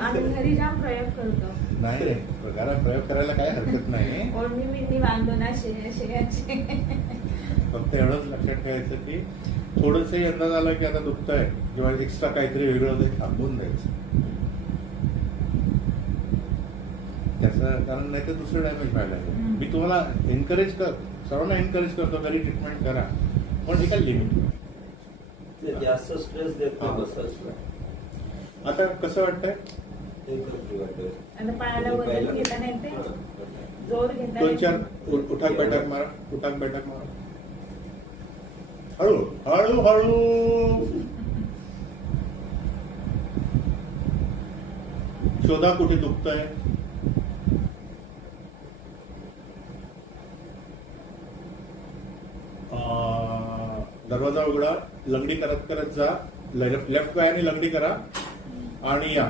आम्ही घरी जाम प्रयोग करतो. नाही रे, प्रयोग करायला काय हरकत नाही. ओढणी बिडणी बांधतो ना शेगाचे. फक्त एवढंच लक्षात ठेवायचं की थोडंसंही अंदाज आला की आता दुखतंय किंवा एक्स्ट्रा काहीतरी वेगळं ते थांबून द्यायचं. त्याचं कारण नाही तर दुसरं डॅमेज व्हायला लागेल. मी तुम्हाला एनकरेज सर्वांना एनकरेज करतो घरी ट्रीटमेंट करा, पण एका लिमिट. जास्त स्ट्रेस देत नाही बसायला. आता कसं वाटतंय? आता पायाला वजन घेता नाही ते जोर घेता. 2-4 उठाक बैठक मारा, उठाक बैठक मारा. हळू हळू हळू शोधा कुठे दुखतंय. दरवाजा उघडा, लंगडी करत करत जा, लेफ्ट पायाने लंगडी करा आणि या.